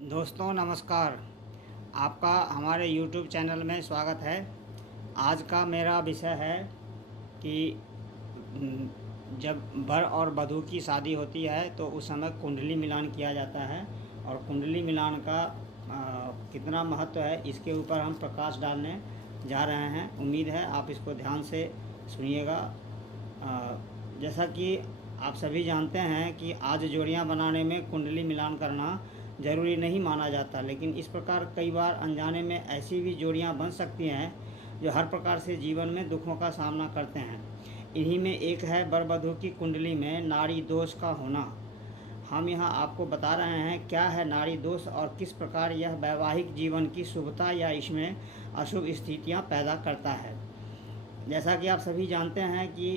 दोस्तों नमस्कार। आपका हमारे YouTube चैनल में स्वागत है। आज का मेरा विषय है कि जब वर और वधू की शादी होती है तो उस समय कुंडली मिलान किया जाता है और कुंडली मिलान का कितना महत्व है इसके ऊपर हम प्रकाश डालने जा रहे हैं। उम्मीद है आप इसको ध्यान से सुनिएगा। जैसा कि आप सभी जानते हैं कि आज जोड़ियां बनाने में कुंडली मिलान करना ज़रूरी नहीं माना जाता, लेकिन इस प्रकार कई बार अनजाने में ऐसी भी जोड़ियां बन सकती हैं जो हर प्रकार से जीवन में दुखों का सामना करते हैं। इन्हीं में एक है वर वधू की कुंडली में नाड़ी दोष का होना। हम यहाँ आपको बता रहे हैं क्या है नाड़ी दोष और किस प्रकार यह वैवाहिक जीवन की शुभता या इसमें अशुभ स्थितियाँ पैदा करता है। जैसा कि आप सभी जानते हैं कि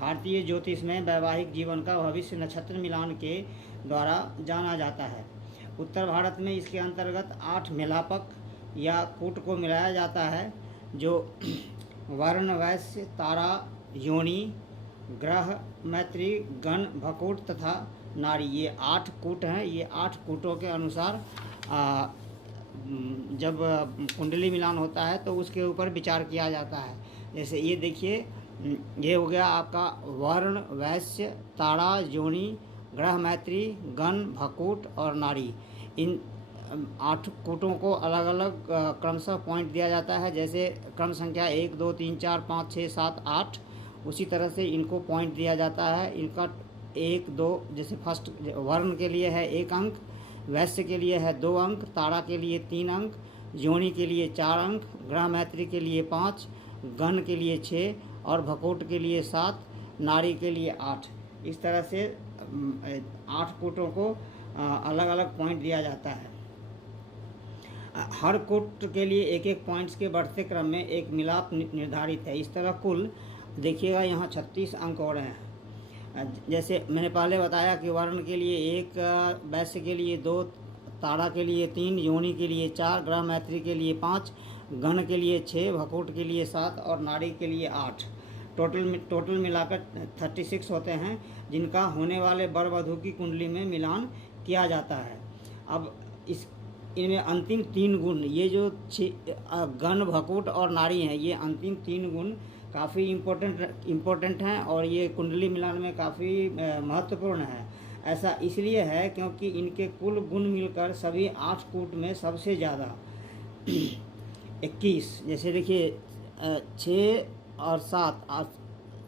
भारतीय ज्योतिष में वैवाहिक जीवन का भविष्य नक्षत्र मिलान के द्वारा जाना जाता है। उत्तर भारत में इसके अंतर्गत 8 मेलापक या कूट को मिलाया जाता है, जो वर्ण, वैश्य, तारा, योनि, ग्रह, मैत्री, गण, भकूट तथा नारी, ये 8 कूट हैं। ये 8 कूटों के अनुसार जब कुंडली मिलान होता है तो उसके ऊपर विचार किया जाता है। जैसे ये देखिए, ये हो गया आपका वर्ण, वैश्य, तारा, योनि, ग्रह, मैत्री, गण, भकूट और नारी। इन 8 कूटों को अलग अलग क्रमशः पॉइंट दिया जाता है। जैसे क्रम संख्या 1 2 3 4 5 6 7 8, उसी तरह से इनको पॉइंट दिया जाता है। इनका 1 2, जैसे फर्स्ट वर्ण के लिए है 1 अंक, वैश्य के लिए है 2 अंक, तारा के लिए 3 अंक, योनि के लिए 4 अंक, ग्रह मैत्री के लिए 5, गण के लिए 6 और भकूट के लिए 7, नारी के लिए 8। इस तरह से 8 कूटों को अलग अलग पॉइंट दिया जाता है। हर कूट के लिए एक एक पॉइंट्स के बढ़ते क्रम में एक मिलाप निर्धारित है। इस तरह कुल देखिएगा यहाँ 36 अंक हो रहे हैं। जैसे मैंने पहले बताया कि वर्ण के लिए 1, वैश्य के लिए 2, तारा के लिए 3, योनि के लिए 4, ग्रह मैत्री के लिए 5, गण के लिए 6, भकूट के लिए 7 और नारी के लिए 8। टोटल मिलाकर 36 होते हैं, जिनका होने वाले वर वधू की कुंडली में मिलान किया जाता है। अब इनमें अंतिम 3 गुण, ये जो गण, भकूट और नारी हैं, ये अंतिम 3 गुण काफ़ी इम्पोर्टेंट हैं और ये कुंडली मिलान में काफ़ी महत्वपूर्ण है। ऐसा इसलिए है क्योंकि इनके कुल गुण मिलकर सभी 8 कूट में सबसे ज़्यादा 21, जैसे देखिए 6 और 7,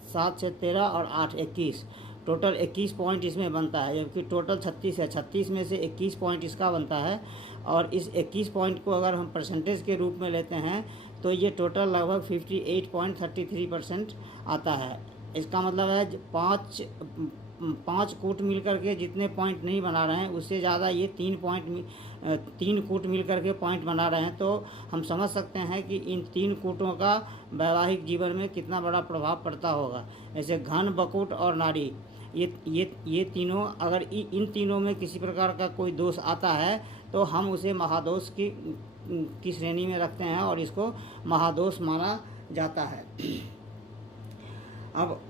7 से 13 और 8 21, टोटल 21 पॉइंट इसमें बनता है। जबकि टोटल 36 है, 36 में से 21 पॉइंट इसका बनता है। और इस 21 पॉइंट को अगर हम परसेंटेज के रूप में लेते हैं तो ये टोटल लगभग 58.33% आता है। इसका मतलब है 5 कूट मिल करके जितने पॉइंट नहीं बना रहे हैं उससे ज़्यादा ये 3 कूट मिल करके पॉइंट बना रहे हैं। तो हम समझ सकते हैं कि इन 3 कूटों का वैवाहिक जीवन में कितना बड़ा प्रभाव पड़ता होगा। जैसे घन, बकूट और नारी, ये तीनों, अगर इन तीनों में किसी प्रकार का कोई दोष आता है तो हम उसे महादोष की श्रेणी में रखते हैं और इसको महादोष माना जाता है। अब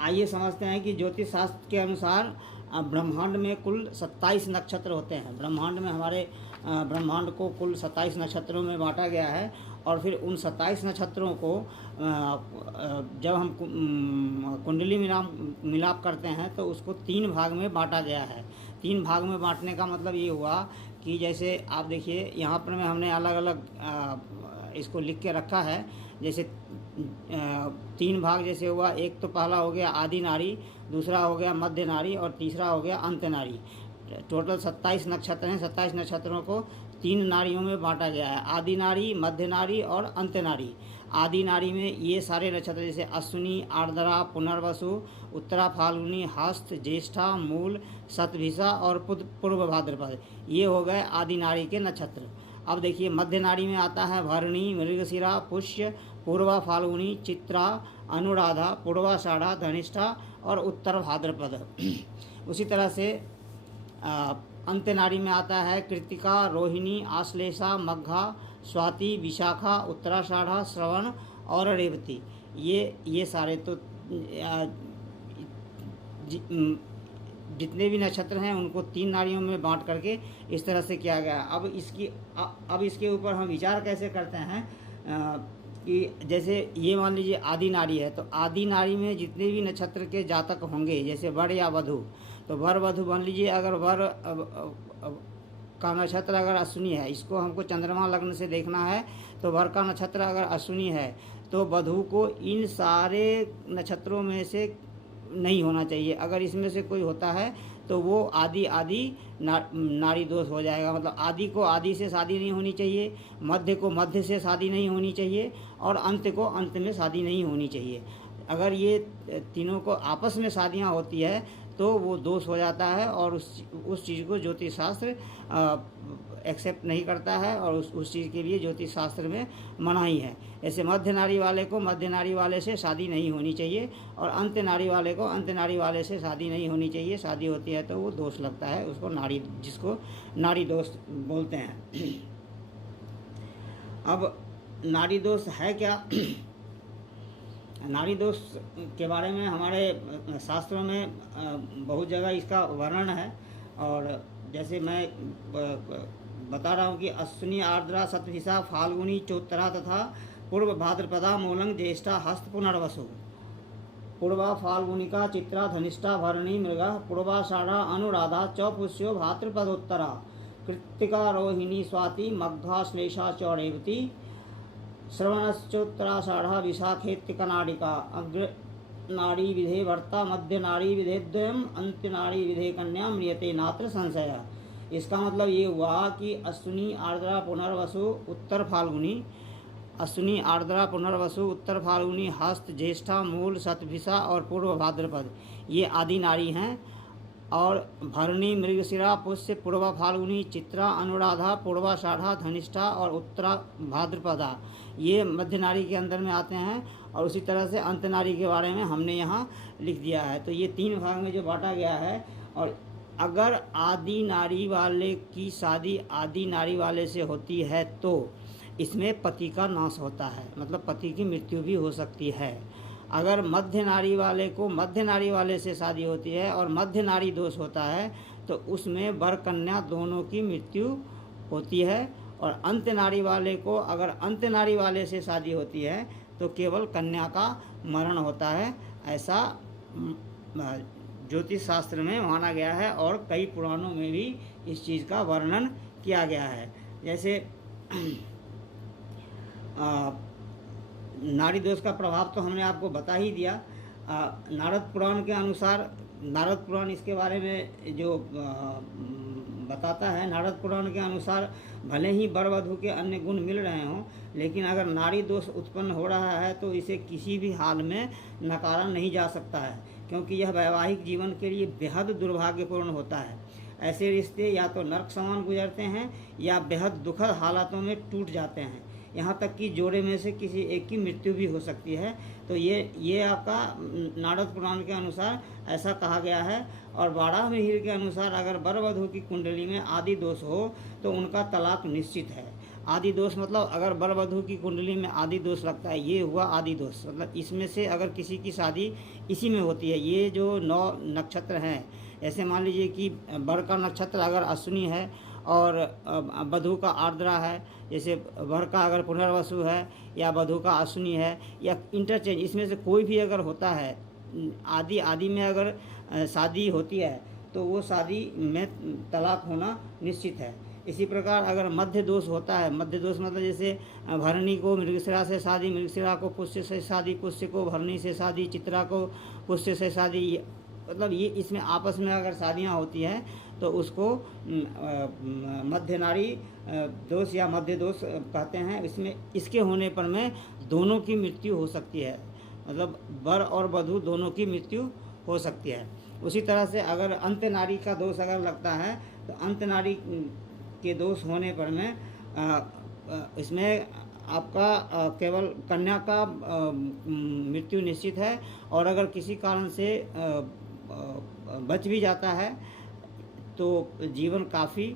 आइए समझते हैं कि ज्योतिष शास्त्र के अनुसार ब्रह्मांड में कुल 27 नक्षत्र होते हैं। ब्रह्मांड में हमारे ब्रह्मांड को कुल 27 नक्षत्रों में बांटा गया है और फिर उन 27 नक्षत्रों को जब हम कुंडली मिलाप करते हैं तो उसको 3 भाग में बांटा गया है। 3 भाग में बांटने का मतलब ये हुआ कि जैसे आप देखिए यहाँ पर में हमने अलग अलग इसको लिख के रखा है। जैसे 3 भाग जैसे हुआ, एक तो पहला हो गया आदि नारी, दूसरा हो गया मध्य नारी और तीसरा हो गया अंत नारी। टोटल 27 नक्षत्र हैं। 27 नक्षत्रों को 3 नारियों में बांटा गया है, आदि नारी, मध्य नारी और अंत नारी। आदि नारी में ये सारे नक्षत्र जैसे अश्विनी, आर्द्रा, पुनर्वसु, उत्तरा फाल्गुनी, हस्त, ज्येष्ठा, मूल, शतभिषा और पूर्व भाद्रपद, ये हो गए आदि नारी के नक्षत्र। अब देखिए मध्य नारी में आता है भरणी, मृगशिरा, पुष्य, पूर्वा फाल्गुनी, चित्रा, अनुराधा, पूर्वाषाढ़ा, धनिष्ठा और उत्तर भाद्रपद। उसी तरह से अंत नारी में आता है कृतिका, रोहिणी, आश्लेषा, मघा, स्वाति, विशाखा, उत्तराषाढ़ा, श्रवण और रेवती। ये सारे तो जितने भी नक्षत्र हैं उनको 3 नाड़ियों में बांट करके इस तरह से किया गया। अब इसके ऊपर हम विचार कैसे करते हैं कि जैसे ये मान लीजिए आदि नाड़ी है, तो आदि नाड़ी में जितने भी नक्षत्र के जातक होंगे, जैसे वर या वधु, तो वर वधु मान लीजिए अगर वर का नक्षत्र अगर अश्विनी है, इसको हमको चंद्रमा लग्न से देखना है, तो वर का नक्षत्र अगर अश्विनी है तो वधु को इन सारे नक्षत्रों में से नहीं होना चाहिए। अगर इसमें से कोई होता है तो वो आदि नाड़ी दोष हो जाएगा। मतलब आदि को आदि से शादी नहीं होनी चाहिए, मध्य को मध्य से शादी नहीं होनी चाहिए, और अंत को अंत में शादी नहीं होनी चाहिए। अगर ये तीनों को आपस में शादियाँ होती है तो वो दोष हो जाता है, और उस चीज़ को ज्योतिष शास्त्र एक्सेप्ट नहीं करता है, और उस चीज़ के लिए ज्योतिष शास्त्र में मनाही है। ऐसे मध्य नाड़ी वाले को मध्य नाड़ी वाले से शादी नहीं होनी चाहिए, और अंत नाड़ी वाले को अंत नाड़ी वाले से शादी नहीं होनी चाहिए। शादी होती है तो वो दोष लगता है, उसको जिसको नाड़ी दोष बोलते हैं। अब नाड़ी दोष है क्या? नाड़ी दोष के बारे में हमारे शास्त्रों में बहुत जगह इसका वर्णन है। और जैसे मैं बता रहा हूँ कि अश्विनी आर्द्रा शतभिषा फाल्गुनी चौत्तरा तथा पूर्व भाद्रपदा मूलंग ज्येष्ठा हस्त पुनर्वसु, पूर्वा फाल्गुनिका चित्रा धनिष्ठा भरणी मृगा, पूर्वाषाढ़ा अनुराधा च पुष्यो भाद्रपदोत्तरा, कृत्तिका रोहिणी स्वाति मघा श्लेषा च रेवती, श्रवणश्चोत्तराषाढ़ा विशाखेत्तिकनाडिका, अग्र नाड़ी विधे भर्ता मध्य नाड़ी विधे द्वयम अंत्य नाड़ी विधे कन्या म्रियते नात्र संशय। इसका मतलब ये हुआ कि अश्विनी आर्द्रा पुनर्वसु उत्तर फाल्गुनी, अश्विनी आर्द्रा पुनर्वसु उत्तर फाल्गुनी हस्त ज्येष्ठा मूल शतभिषा और पूर्व भाद्रपद ये आदि नाड़ी हैं, और भरणी मृगशिरा पुष्य पूर्वा फाल्गुनी चित्रा अनुराधा पूर्वाषाढ़ा धनिष्ठा और उत्तरा भाद्रपदा ये मध्य नाड़ी के अंदर में आते हैं। और उसी तरह से अंत नाड़ी के बारे में हमने यहाँ लिख दिया है। तो ये 3 भाग में जो बांटा गया है। और अगर आदि नाड़ी वाले की शादी आदि नाड़ी वाले से होती है तो इसमें पति का नाश होता है, मतलब पति की मृत्यु भी हो सकती है। अगर मध्य नाड़ी वाले को मध्य नाड़ी वाले से शादी होती है और मध्य नाड़ी दोष होता है तो उसमें वर कन्या दोनों की मृत्यु होती है। और अंत नाड़ी वाले को अगर अंत नाड़ी वाले से शादी होती है तो केवल कन्या का मरण होता है। ऐसा ज्योतिष शास्त्र में माना गया है, और कई पुराणों में भी इस चीज़ का वर्णन किया गया है। जैसे नाड़ी दोष का प्रभाव तो हमने आपको बता ही दिया। नारद पुराण के अनुसार, नारद पुराण इसके बारे में जो बताता है, नारद पुराण के अनुसार भले ही वर वधु के अन्य गुण मिल रहे हों, लेकिन अगर नाड़ी दोष उत्पन्न हो रहा है तो इसे किसी भी हाल में नकारा नहीं जा सकता है, क्योंकि यह वैवाहिक जीवन के लिए बेहद दुर्भाग्यपूर्ण होता है। ऐसे रिश्ते या तो नर्क समान गुजरते हैं या बेहद दुखद हालातों में टूट जाते हैं, यहाँ तक कि जोड़े में से किसी एक की मृत्यु भी हो सकती है। तो ये आपका नारद पुराण के अनुसार ऐसा कहा गया है। और बारह मिहिर के अनुसार अगर वर वधु की कुंडली में आदि दोष हो तो उनका तलाक निश्चित है। आदि दोष मतलब अगर वर वधु की कुंडली में आदि दोष लगता है, ये हुआ आदि दोष। मतलब इसमें से अगर किसी की शादी इसी में होती है, ये जो 9 नक्षत्र हैं, ऐसे मान लीजिए कि वर का नक्षत्र अगर अश्विनी है और वधु का आर्द्रा है, जैसे वर का अगर पुनर्वसु है या वधु का अश्विनी है या इंटरचेंज, इसमें से कोई भी अगर होता है, आदि में अगर शादी होती है तो वो शादी में तलाक होना निश्चित है। इसी प्रकार अगर मध्य दोष होता है, मध्य दोष मतलब जैसे भरणी को मृगशिरा से शादी, मृगशिरा को पुष्य से शादी, पुष्य को भरणी से शादी, चित्रा को पुष्य से शादी, मतलब ये इसमें आपस में अगर शादियाँ होती हैं तो उसको मध्य नाड़ी दोष या मध्य दोष कहते हैं। इसमें इसके होने पर में दोनों की मृत्यु हो सकती है, मतलब वर और वधु दोनों की मृत्यु हो सकती है। उसी तरह से अगर अंत नाड़ी का दोष अगर लगता है तो अंत नाड़ी के दोष होने पर में इसमें आपका केवल कन्या का मृत्यु निश्चित है। और अगर किसी कारण से बच भी जाता है तो जीवन काफ़ी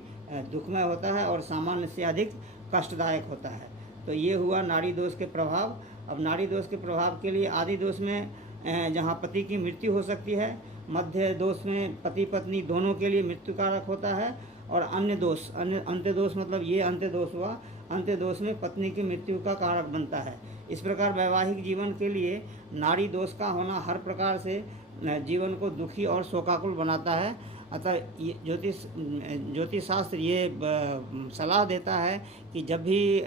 दुखमय होता है और सामान्य से अधिक कष्टदायक होता है। तो ये हुआ नाड़ी दोष के प्रभाव। अब नाड़ी दोष के प्रभाव के लिए आदि दोष में जहाँ पति की मृत्यु हो सकती है मध्य दोष में पति पत्नी दोनों के लिए मृत्यु कारक होता है। और अन्य दोष, अंत्य दोष मतलब ये अंत्य दोष हुआ, अंत्य दोष में पत्नी की मृत्यु का कारक बनता है। इस प्रकार वैवाहिक जीवन के लिए नाड़ी दोष का होना हर प्रकार से जीवन को दुखी और शोकाकुल बनाता है। अतः ज्योतिष शास्त्र ये सलाह देता है कि जब भी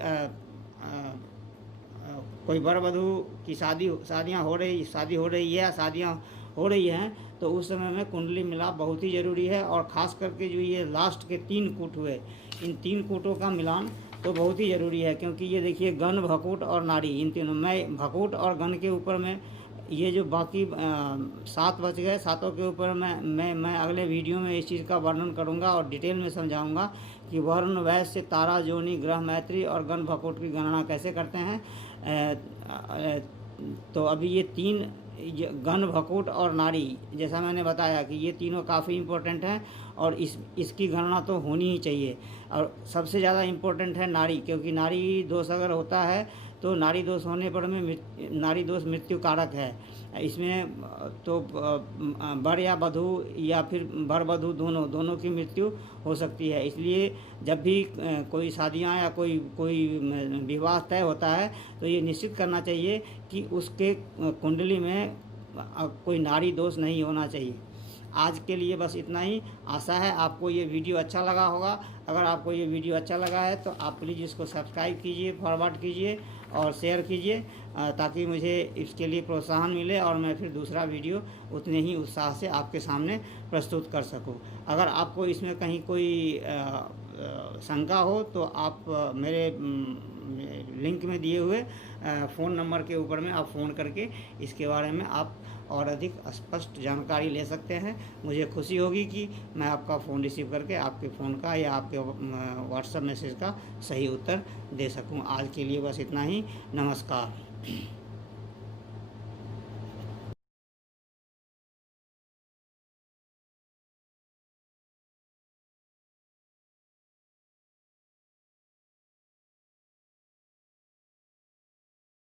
कोई वर वधू की शादी हो रही है या शादियाँ हो रही हैं, तो उस समय में कुंडली मिलाप बहुत ही ज़रूरी है। और ख़ास करके जो ये लास्ट के 3 कूट हुए, इन 3 कूटों का मिलान तो बहुत ही ज़रूरी है, क्योंकि ये देखिए गण, भकूट और नाड़ी, इन तीनों, मैं भकूट और गण के ऊपर में ये जो बाकी 7 बच गए, 7 के ऊपर मैं अगले वीडियो में इस चीज़ का वर्णन करूंगा और डिटेल में समझाऊंगा कि वर्ण, वैश्य, तारा, जोनी, ग्रह, मैत्री और गण भकूट की गणना कैसे करते हैं। तो अभी ये 3 गण, भकूट और नाड़ी, जैसा मैंने बताया कि ये तीनों काफ़ी इम्पोर्टेंट हैं और इसकी गणना तो होनी ही चाहिए। और सबसे ज़्यादा इम्पोर्टेंट है नाड़ी, क्योंकि नाड़ी दोष अगर होता है तो नाड़ी दोष होने पर में नाड़ी दोष मृत्यु कारक है। इसमें तो वर या वधू या फिर वर वधू दोनों की मृत्यु हो सकती है। इसलिए जब भी कोई शादियां या कोई विवाह तय होता है तो ये निश्चित करना चाहिए कि उसके कुंडली में कोई नाड़ी दोष नहीं होना चाहिए। आज के लिए बस इतना ही। आशा है आपको ये वीडियो अच्छा लगा होगा। अगर आपको ये वीडियो अच्छा लगा है तो आप प्लीज़ इसको सब्सक्राइब कीजिए, फॉरवर्ड कीजिए और शेयर कीजिए, ताकि मुझे इसके लिए प्रोत्साहन मिले और मैं फिर दूसरा वीडियो उतने ही उत्साह से आपके सामने प्रस्तुत कर सकूं। अगर आपको इसमें कहीं कोई शंका हो तो आप मेरे लिंक में दिए हुए फ़ोन नंबर के ऊपर में आप फ़ोन करके इसके बारे में आप और अधिक स्पष्ट जानकारी ले सकते हैं। मुझे खुशी होगी कि मैं आपका फ़ोन रिसीव करके आपके फ़ोन का या आपके व्हाट्सएप मैसेज का सही उत्तर दे सकूं। आज के लिए बस इतना ही। नमस्कार।